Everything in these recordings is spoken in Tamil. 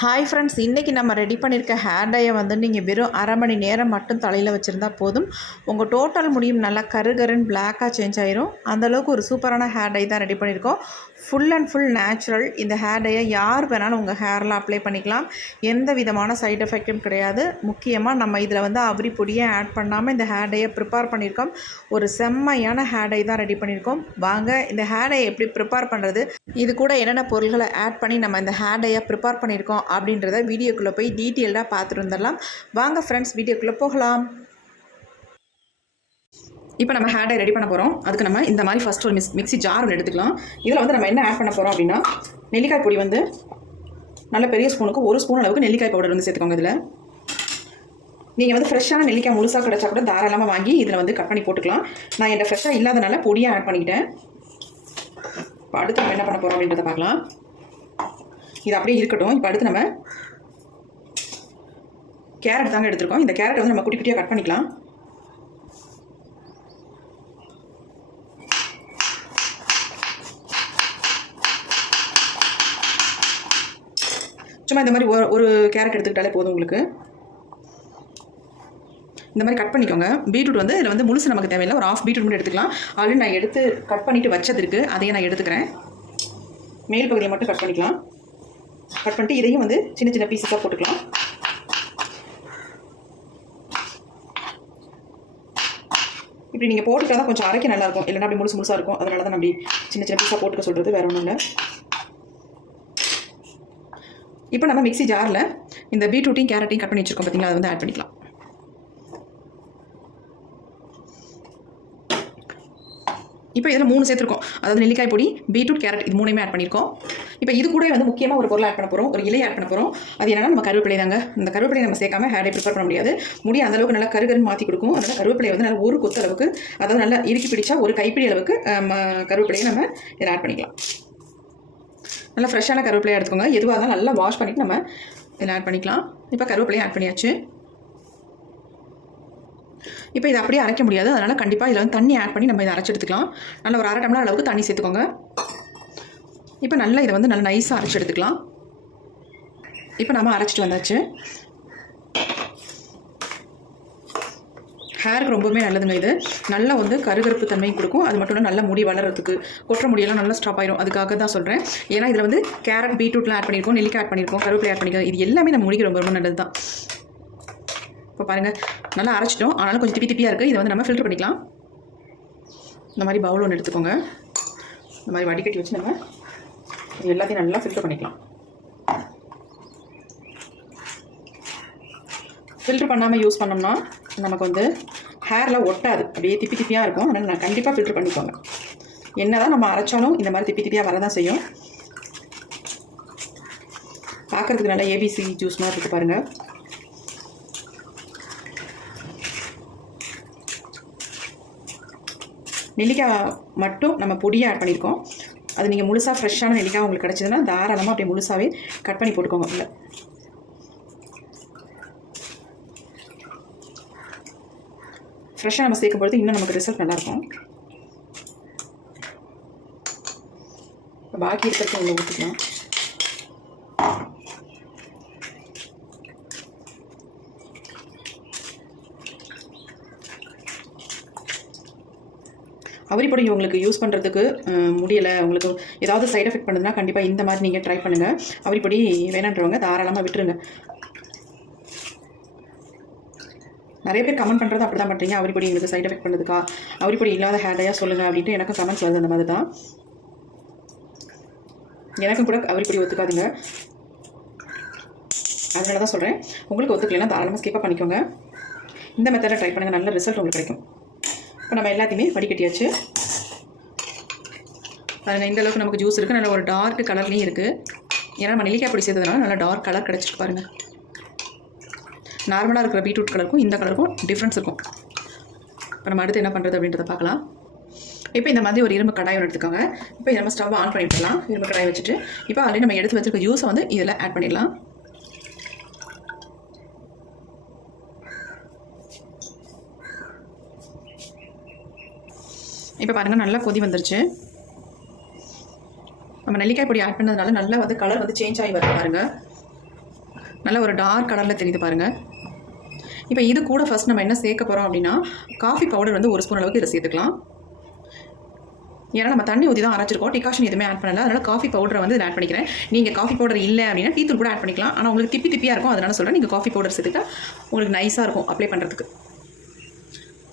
ஹாய் ஃப்ரெண்ட்ஸ் இன்றைக்கி நம்ம ரெடி பண்ணியிருக்க ஹேர் டையை வந்து நீங்கள் வெறும் அரை மணி நேரம் மட்டும் தலையில் வச்சுருந்தா போதும். உங்கள் டோட்டல் முடியும் நல்லா கருகருன்னு பிளாக்காக சேஞ்ச் ஆயிரும். அந்தளவுக்கு ஒரு சூப்பரான ஹேர் டை தான் ரெடி பண்ணியிருக்கோம் ஃபுல் அண்ட் ஃபுல் நேச்சுரல் இந்த ஹேர் டையை யார் வேணாலும் உங்கள் ஹேரில் அப்ளை பண்ணிக்கலாம். எந்த விதமான சைடு எஃபெக்ட்டும் கிடையாது. முக்கியமாக நம்ம இதில் வந்து அவரி பொடியை ஆட் பண்ணாமல் இந்த ஹேர் டையை ப்ரிப்பேர் பண்ணியிருக்கோம். ஒரு செம்மையான ஹேர் டை தான் ரெடி பண்ணியிருக்கோம். வாங்க இந்த ஹேர் டையை எப்படி ப்ரிப்பேர் பண்ணுறது இது கூட என்னென்ன பொருள்களை ஆட் பண்ணி நம்ம இந்த ஹேர் டையை ப்ரிப்பேர் பண்ணியிருக்கோம் அப்படின்றத வீடியோக்குள்ளே போய் டீட்டெயில்டாக பார்த்துட்டு வந்துடலாம். வாங்க ஃப்ரெண்ட்ஸ் வீடியோக்குள்ளே போகலாம். இப்போ நம்ம ஹேர் டை ரெடி பண்ண போகிறோம் அதுக்கு நம்ம இந்த மாதிரி ஃபஸ்ட் ஒரு மிக்ஸ் மிக்ஸி ஜார் ஒன்று எடுத்துக்கலாம். இதில் வந்து நம்ம என்ன ஆட் பண்ண போகிறோம் அப்படின்னா நெல்லிக்காய் பொடி வந்து நல்ல பெரிய ஸ்பூனுக்கு ஒரு ஸ்பூன் அளவுக்கு நெல்லிக்காய் பவுடர் வந்து சேர்த்துக்கோங்க இதில். நீங்கள் வந்து ஃப்ரெஷ்ஷான நெல்லிக்காய் முழுசாக கிடச்சா கூட தாராளமாக வாங்கி இதில் வந்து கட் பண்ணி போட்டுக்கலாம். நான் என்கிட்ட ஃப்ரெஷ்ஷாக இல்லாதனால பொடியாக ஆட் பண்ணிக்கிட்டேன். இப்போ அடுத்து நம்ம என்ன பண்ண போகிறோம் அப்படின்றத பார்க்கலாம். இது அப்படியே இருக்கட்டும். இப்போ அடுத்து நம்ம கேரட் தாங்க எடுத்துருக்கோம். இந்த கேரட் வந்து நம்ம குட்டி குட்டியாக கட் பண்ணிக்கலாம். சும்மா இந்த மாதிரி ஒரு ஒரு கேரட் எடுத்துக்கிட்டாலே போதும் உங்களுக்கு. இந்த மாதிரி கட் பண்ணிக்கோங்க. பீட்ரூட் வந்து இதில் வந்து முழுசு நமக்கு தேவையில்லை. ஒரு ஆஃப் பீட்ரூட் மட்டும் எடுத்துக்கலாம். ஆல்ரெடி நான் எடுத்து கட் பண்ணிவிட்டு வச்சதுக்கு அதையும் அதையே நான் எடுத்துக்கிறேன். மேல் பகுதியை மட்டும் கட் பண்ணிக்கலாம். கட் பண்ணிட்டு இதையும் வந்து சின்ன சின்ன பீஸஸாக போட்டுக்கலாம். இப்படி நீங்கள் போட்டுக்கிட்டா தான் கொஞ்சம் அரைக்க நல்லாயிருக்கும் இல்லைன்னா அப்படி முழுசு முழுசாக இருக்கும். அதனால தான் நான் அப்படி சின்ன சின்ன பீஸாக போட்டுக்க சொல்கிறது வேறு ஒன்றும் இல்லை. இப்போ நம்ம மிக்ஸி ஜாரில் இந்த பீட்ரூட்டையும் கேரட்டையும் கட் பண்ணி வச்சுருக்கோம் பார்த்தீங்களா? அதை வந்து ஆட் பண்ணிக்கலாம். இப்போ இதில் மூணு சேர்த்துருக்கோம். அதாவது நெல்லிக்காய் பொடி பீட்ரூட் கேரட் இது மூணுமே ஆட் பண்ணியிருக்கோம். இப்போ இது கூட வந்து முக்கியமாக ஒரு பொருள் ஆட் பண்ண போகிறோம் ஒரு இலை ஆட் பண்ண போகிறோம் அது என்னென்னா நம்ம கருவேப்பிலை தாங்க. இந்த கருவேப்பிலை நம்ம சேர்க்காம ஹேடை ப்ரிப்பேர் பண்ண முடியாது. முடி அந்த அளவுக்கு நல்லா கருகருன்னு மாற்றி கொடுக்கும். அதனால் கருவேப்பிலை வந்து நல்லா ஒரு கொத்து அளவுக்கு அதாவது நல்லா இறுக்கி பிடிச்சா ஒரு கைப்பிடி அளவுக்கு கருவேப்பிலையை நம்ம இதில் ஆட் பண்ணிக்கலாம். நல்லா ஃப்ரெஷ்ஷான கருவேப்பிலையை எடுத்துக்கோங்க. எதுவாக இருந்தாலும் நல்லா வாஷ் பண்ணிவிட்டு நம்ம இதில் ஆட் பண்ணிக்கலாம். இப்போ கருவேப்பிலையை ஆட் பண்ணியாச்சு. இப்போ இதை அப்படியே அரைக்க முடியாது. அதனால் கண்டிப்பாக இதில் வந்து தண்ணி ஆட் பண்ணி நம்ம இதை அரைச்சி எடுத்துக்கலாம். நல்ல ஒரு அரை டம்ளர் அளவுக்கு தண்ணி சேர்த்துக்கோங்க. இப்போ நல்லா இதை வந்து நல்லா நைஸாக அரைச்சி எடுத்துக்கலாம். இப்போ நம்ம அரைச்சிட்டு வந்தாச்சு. ஹேருக்கு ரொம்பவுமே நல்லதுங்க இது. நல்லா வந்து கருகருப்பு தன்மையும் கொடுக்கும். அது மட்டும் இல்லை நல்ல முடி வளர்கிறதுக்கு கொற்ற முடியெல்லாம் நல்லா ஸ்டாப் ஆயிரும். அதுக்காக தான் சொல்கிறேன் ஏன்னா இதில் வந்து கேரட் பீட்ரூட்லாம் ஆட் பண்ணியிருக்கோம் நெல்லிக்காய் ஆட் பண்ணியிருக்கோம் கருவேப்பிலை ஆட் பண்ணியிருக்கோம் இது எல்லாமே நம்ம முடிக்கு ரொம்ப ரொம்ப நல்லது தான் இப்போ பாருங்கள் நல்லா அரைச்சிட்டோம். ஆனாலும் கொஞ்சம் திப்பி திப்பியாக இருக்குது இதை வந்து நம்ம ஃபில்டர் பண்ணிக்கலாம். இந்த மாதிரி பவுல் ஒன்று எடுத்துக்கோங்க. இந்த மாதிரி வடிகட்டி வச்சு நம்ம எல்லாத்தையும் நல்லா ஃபில்டர் பண்ணிக்கலாம். ஃபில்டர் பண்ணாமல் யூஸ் பண்ணோம்னா நமக்கு வந்து ஹேரில் ஒட்டாது. அப்படியே திப்பி திப்பியாக இருக்கும். அதனால் நான் கண்டிப்பாக ஃபில்டர் பண்ணிக்கோங்க. என்ன தான் நம்ம அரைச்சாலும் இந்த மாதிரி திப்பி திப்பியாக வரதான் செய்யும். பார்க்குறதுக்கு நல்லா ஏபிசி ஜூஸ் மாதிரி இருக்குது பாருங்கள் நெல்லிக்காய் மட்டும் நம்ம பொடியாக ஆட் பண்ணியிருக்கோம் அது நீங்கள் முழுசாக ஃப்ரெஷ்ஷான நெல்லிக்காய் உங்களுக்கு கிடச்சிதுன்னா தாராளமாக அப்படியே முழுசாகவே கட் பண்ணி போட்டுக்கோங்க. உள்ள ஃப்ரெஷ்ஷாக நம்ம சேர்க்கும் பொழுது இன்னும் நமக்கு ரிசல்ட் நல்லாயிருக்கும். பாக்கி இருக்கிறது உள்ள ஊற்றிக்கலாம் அவரிப்பொடி உங்களுக்கு யூஸ் பண்ணுறதுக்கு முடியலை. உங்களுக்கு ஏதாவது சைட் எஃபெக்ட் பண்ணுதுன்னா கண்டிப்பாக இந்த மாதிரி நீங்கள் ட்ரை பண்ணுங்கள் அவரிப்பொடி வேணான்றவங்க தாராளமாக விட்டுருங்க. நிறைய பேர் கமெண்ட் பண்ணுறது அப்படி தான் பண்ணுறீங்க அவரிப்படி எங்களுக்கு சைட் எஃபெக்ட் பண்ணுதுக்கா? அவரிப்படி இல்லாத ஹேர்டையாக சொல்லுங்கள் அப்படின்ட்டு எனக்கு கமெண்ட்ஸ் வருது அந்த மாதிரி தான் எனக்கும் கூட அவரிப்படி ஒத்துக்காதுங்க. அதனால தான் சொல்கிறேன் உங்களுக்கு ஒத்துக்கலைன்னா தாராளமாக ஸ்கிப்பாக பண்ணிக்கோங்க. இந்த மெத்தடை ட்ரை பண்ணுங்கள் நல்ல ரிசல்ட் உங்களுக்கு கிடைக்கும். இப்போ நம்ம எல்லாத்தையுமே வடிகட்டியாச்சு. பாருங்கள் இந்த அளவுக்கு நமக்கு ஜூஸ் இருக்குது நல்ல ஒரு டார்க் கலர்லேயும் இருக்குது ஏன்னா நம்ம நெல்லிக்காய் பொடி சேர்த்ததுனால நல்லா டார்க் கலர் கிடச்சிட்டு பாருங்கள் நார்மலாக இருக்கிற பீட்ரூட் கலருக்கும் இந்த கலருக்கும் டிஃப்ரென்ஸ் இருக்கும். இப்போ நம்ம அடுத்து என்ன பண்ணுறது அப்படின்றத பார்க்கலாம். இப்போ இந்த மாதிரி ஒரு இரும்பு கடாய் ஒன்று எடுத்துக்கோங்க. இப்போ நம்ம ஸ்டவ் ஆன் பண்ணிவிடலாம் இரும்பு கடாய் வச்சுட்டு இப்போ ஆல்ரெடி நம்ம எடுத்து வச்சிருக்க ஜூஸை வந்து இதில் ஆட் பண்ணிடலாம். இப்போ பாருங்கள் நல்லா கொதி வந்துருச்சு. நம்ம நெல்லிக்காய் பொடி ஆட் பண்ணதுனால நல்லா வந்து கலர் வந்து சேஞ்ச் ஆகி வருது பாருங்கள் நல்ல ஒரு டார்க் கலரில் தெரியுது பாருங்கள் இப்போ இது கூட ஃபர்ஸ்ட் நம்ம என்ன சேர்க்க போகிறோம் அப்படின்னா காஃபி பவுடர் வந்து ஒரு ஸ்பூன் அளவுக்கு இதை சேர்த்துக்கலாம். ஏன்னா நம்ம தண்ணி ஊற்றி தான் அரைச்சிருக்கோம். டிகாஷன் எதுவுமே ஆட் பண்ணல. அதனால் காஃபி பவுடரை வந்து ஆட் பண்ணிக்கிறேன். நீங்கள் காஃபி பவுடர் இல்லை அப்படின்னா டீ தூள் கூட ஆட் பண்ணிக்கலாம். ஆனால் உங்களுக்கு திப்பி திப்பியாக இருக்கும். அதனால சொல்கிறேன் நீங்கள் காஃபி பவுடர் சேர்த்துட்டா உங்களுக்கு நைஸாக இருக்கும் அப்ளை பண்ணுறதுக்கு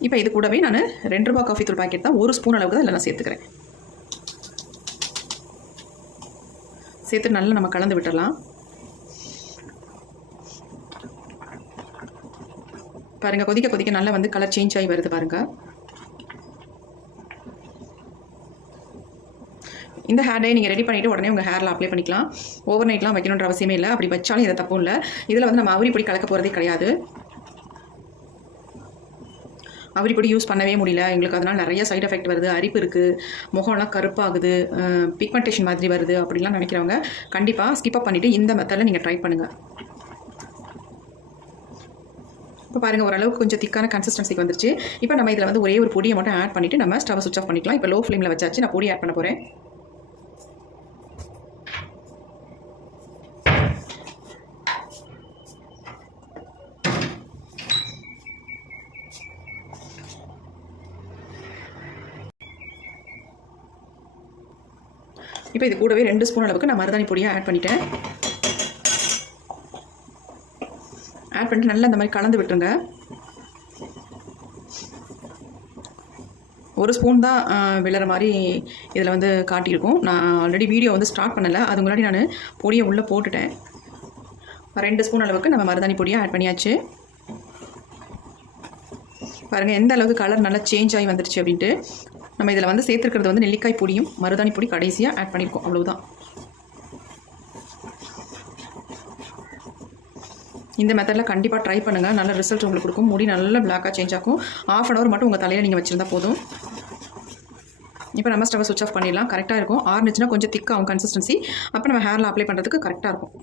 இப்போ இது கூடவே நான் ரெண்டு ரூபா காஃபி தூள் பாக்கெட் தான் ஒரு ஸ்பூன் அளவுக்கு தான் இதில் நான் சேர்த்துக்கிறேன். சேர்த்து நல்லா நம்ம கலந்து விட்டுடலாம் பாருங்க கொதிக்க கொதிக்க நல்லா வந்து கலர் சேஞ்ச் ஆகி வருது பாருங்க. இந்த ஹேர் டை நீங்கள் ரெடி பண்ணிவிட்டு உடனே உங்கள் ஹேரில் அப்ளை பண்ணிக்கலாம். ஓவர் நைட்லாம் வைக்கணுன்ற அவசியமே இல்லை. அப்படி வச்சாலும் எந்த தப்பும் இல்லை. இதில் வந்து நம்ம அவரி பொடி கலக்க போகிறதே கிடையாது. அவரி பொடி யூஸ் பண்ணவே முடியல. எங்களுக்கு அதனால் நிறைய சைட் எஃபெக்ட் வருது. அரிப்பு இருக்குது முகம்லாம் கருப்பாகுது. பிக்மெண்டேஷன் மாதிரி வருது. அப்படிலாம் நினைக்கிறவங்க கண்டிப்பாக ஸ்கிப் பண்ணிவிட்டு இந்த மெத்தடில் நீங்கள் ட்ரை பண்ணுங்கள் இப்போ பாருங்கள் ஓரளவுக்கு கொஞ்சம் திக்கான கன்சிஸ்டன்சிக்கு வந்துருச்சு. இப்போ நம்ம இதில் வந்து ஒரே ஒரு பொடியை மட்டும் ஆட் பண்ணிவிட்டு நம்ம ஸ்டவ் சுவிச் ஆஃப் பண்ணிக்கலாம். இப்போ லோ ஃப்ளேமில் வச்சாச்சு நான் பொடி ஆட் பண்ண போகிறேன் இப்போ இது கூடவே ரெண்டு ஸ்பூன் அளவுக்கு நான் மருதாணி பொடியை ஆட் பண்ணிட்டேன். ஆட் பண்ணிட்டு நல்லா இந்த மாதிரி கலந்து விட்டுருங்க. ஒரு ஸ்பூன் தான் விழுற மாதிரி இதில் வந்து காட்டியிருக்கும். நான் ஆல்ரெடி வீடியோ வந்து ஸ்டார்ட் பண்ணலை. அது முன்னாடி நான் பொடியை உள்ளே போட்டுட்டேன். ரெண்டு ஸ்பூன் அளவுக்கு நம்ம மருதாணி பொடியை ஆட் பண்ணியாச்சு. பாருங்கள் எந்த அளவுக்கு கலர் நல்லா சேஞ்ச் ஆகி வந்துருச்சு அப்படின்ட்டு. நம்ம இதில் வந்து சேர்த்துருக்கிறது வந்து நெல்லிக்காய் பொடியும் மருதாணி பொடி கடைசியாக ஆட் பண்ணியிருக்கோம். அவ்வளோதான் இந்த மெத்தடில் கண்டிப்பாக ட்ரை பண்ணுங்கள் நல்ல ரிசல்ட் உங்களுக்கு கொடுக்கும். முடி நல்ல பிளாக்காக சேஞ்ச் ஆகும். ஆஃப் அன் ஹவர் மட்டும் உங்கள் தலையில் நீங்கள் வச்சுருந்தா போதும். இப்போ நம்ம ஸ்டவ் சுவிச் ஆஃப் பண்ணிடலாம். கரெக்டாக இருக்கும். ஆறுனுச்சுன்னா கொஞ்சம் திக்காகும் கன்சிஸ்டன்சி அப்போ நம்ம ஹேரில் அப்ளை பண்ணுறதுக்கு கரெக்டாக இருக்கும்.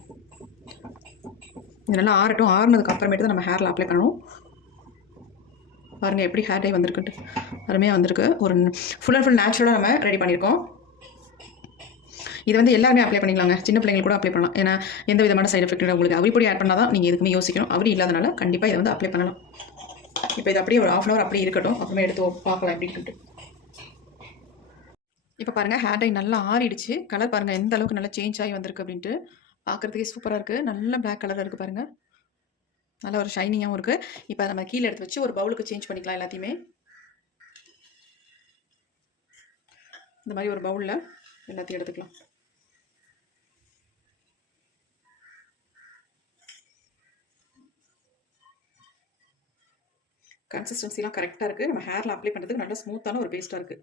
இது நல்லா ஆறட்டும். ஆறுனதுக்கு அப்புறமேட்டு தான் நம்ம ஹேரில் அப்ளை பண்ணணும். பாருங்கள் எப்படி ஹேர் டை வந்திருக்குன்ட்டு. அருமையாக வந்திருக்கு. ஒரு ஃபுல் அண்ட் ஃபுல் நேச்சுரலாக நம்ம ரெடி பண்ணியிருக்கோம் இது வந்து எல்லாருமே அப்ளை பண்ணிக்கலாங்க. சின்ன பிள்ளைங்க கூட அப்ளை பண்ணலாம். ஏன்னா எந்த விதமான சைடு எஃபெக்ட் உங்களுக்கு அவரி பொடி ஆட் பண்ணால் தான் நீங்கள் எதுக்குமே யோசிக்கணும். அவரி இல்லாதனால கண்டிப்பாக இதை வந்து அப்ளை பண்ணலாம். இப்போ இது அப்படியே ஒரு ஆஃப் அன் ஹவர் அப்படியே இருக்கட்டும். அப்புறமே எடுத்து பார்க்கலாம் எப்படி இருக்குன்ட்டு. இப்போ பாருங்கள் ஹேர் டை நல்லா ஆறிடுச்சு. கலர் பாருங்கள் எந்த அளவுக்கு நல்லா சேஞ்ச் ஆகி வந்திருக்கு அப்படின்ட்டு. பார்க்குறதுக்கே சூப்பராக இருக்குது நல்ல பிளாக் கலரில் இருக்குது பாருங்கள் நல்ல ஒரு ஷைனிங்காகவும் இருக்குது இப்போ நம்ம கீழே எடுத்து வச்சு ஒரு பவுலுக்கு சேஞ்ச் பண்ணிக்கலாம் எல்லாத்தையுமே. இந்த மாதிரி ஒரு பவுலில் எல்லாத்தையும் எடுத்துக்கலாம். கன்சிஸ்டன்சிலாம் கரெக்டாக இருக்குது நம்ம ஹேரில் அப்ளை பண்ணுறதுக்கு நல்ல ஸ்மூத்தான ஒரு பேஸ்ட்டாக இருக்குது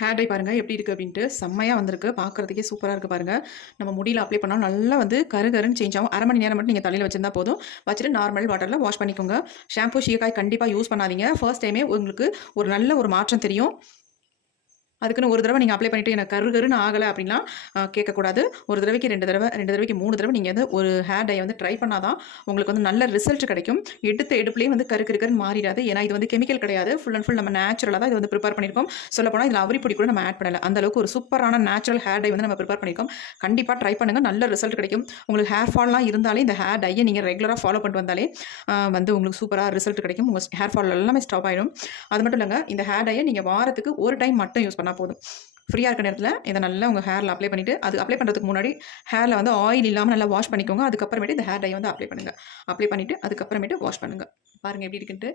ஹேர் டை பாருங்கள் எப்படி இருக்குது அப்படின்ட்டு. செம்மையாக வந்திருக்கு. பார்க்குறதுக்கே சூப்பராக இருக்குது பாருங்கள் நம்ம முடியில் அப்ளை பண்ணால் நல்லா வந்து கரு கருன்னு சேஞ்ச் ஆகும். அரை மணி நேரம் மட்டும் நீங்கள் தலையில் வச்சிருந்தா போதும். வச்சுட்டு நார்மல் வாட்டரில் வாஷ் பண்ணிக்கோங்க. ஷாம்பு ஷீக்காய் கண்டிப்பாக யூஸ் பண்ணாதீங்க. ஃபர்ஸ்ட் டைமே உங்களுக்கு ஒரு நல்ல ஒரு மாற்றம் தெரியும். அதுக்குன்னு ஒரு தடவை நீங்கள் அப்ளை பண்ணிவிட்டு எனக்கு கரு கருன்னு ஆகலை அப்படின்னா கேட்கக்கூடாது. ஒரு தடவைக்கு ரெண்டு தடவை ரெண்டு தடவைக்கு மூணு தடவை நீங்கள் வந்து ஒரு ஹேர் டை வந்து ட்ரை பண்ணால் தான் உங்களுக்கு வந்து நல்ல ரிசல்ட் கிடைக்கும். எடுத்த எடுப்புலேயே வந்து கரு கருன்னு மாறிடாது. ஏன்னா இது வந்து கெமிக்கல் கிடையாது. ஃபுல் அண்ட் ஃபுல் நம்ம நேச்சுரலாக தான் இது வந்து ப்ரிப்பேர் பண்ணியிருக்கோம். சொல்லப்போனால் இதில் அவரிப்பொடி கூட நம்ம ஆட் பண்ணலை. அந்த அளவுக்கு ஒரு சூப்பரான நேச்சுரல் ஹேர் டை வந்து நம்ம ப்ரிப்பேர் பண்ணியிருக்கோம். கண்டிப்பாக ட்ரை பண்ணுங்கள் நல்ல ரிசல்ட் கிடைக்கும். உங்களுக்கு ஹேர் ஃபால்லாம் இருந்தாலே இந்த ஹேர் டையை நீங்கள் ரெகுலராக ஃபாலோ பண்ணிட்டு வந்தாலே வந்து உங்களுக்கு சூப்பராக ரிசல்ட் கிடைக்கும். உங்கள் ஹேர் ஃபால் எல்லாமே ஸ்டாப் ஆகிடும் அது மட்டும் இல்லைங்க இந்த ஹேர் டையை நீங்கள் வாரத்துக்கு ஒரு டைம் மட்டும் யூஸ் பண்ணால் போதும். ஃப்ரீயாக இருக்க நேரத்தில் இதை நல்லா உங்கள் ஹேரில் அப்ளை பண்ணிவிட்டு அது அப்ளை பண்ணுறதுக்கு முன்னாடி ஹேரில் வந்து ஆயில் இல்லாமல் நல்லா வாஷ் பண்ணிக்கோங்க. அதுக்கப்புறமேட்டு இந்த ஹேர் டை வந்து அப்ளை பண்ணுங்கள் அப்ளை பண்ணிவிட்டு அதுக்கப்புறமேட்டு வாஷ் பண்ணுங்கள் பாருங்கள் எப்படி இருக்குன்ட்டு.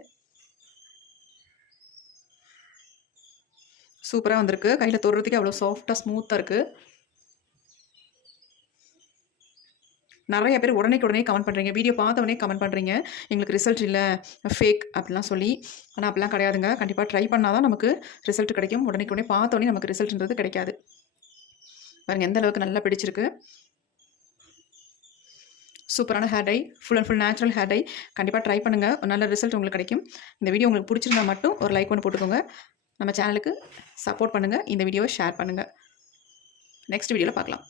சூப்பராக வந்திருக்கு. கையில் தொடுறதுக்கே அவ்வளோ சாஃப்டாக ஸ்மூத்தாக இருக்குது நிறைய பேர் உடனே உடனே கமெண்ட் பண்ணுறீங்க வீடியோ பார்த்தவொடனே கமெண்ட் பண்ணுறீங்க எங்களுக்கு ரிசல்ட் இல்லை. ஃபேக் அப்படிலாம் சொல்லி. ஆனால் அப்படிலாம் கிடையாதுங்க. கண்டிப்பாக ட்ரை பண்ணால் தான் நமக்கு ரிசல்ட் கிடைக்கும். உடனே உடனே பார்த்தோன்னே நமக்கு ரிசல்ட்ன்றது கிடைக்காது. பாருங்கள் எந்த அளவுக்கு நல்லா பிடிச்சிருக்கு. சூப்பரான hair dye full and full natural hair dye கண்டிப்பாக ட்ரை பண்ணுங்கள் நல்ல ரிசல்ட் உங்களுக்கு கிடைக்கும். இந்த வீடியோ உங்களுக்கு பிடிச்சிருந்தா மட்டும் ஒரு லைக் ஒன்று போட்டுக்கோங்க. நம்ம சேனலுக்கு சப்போர்ட் பண்ணுங்கள் இந்த வீடியோவை ஷேர் பண்ணுங்கள் நெக்ஸ்ட் வீடியோவில் பார்க்கலாம்.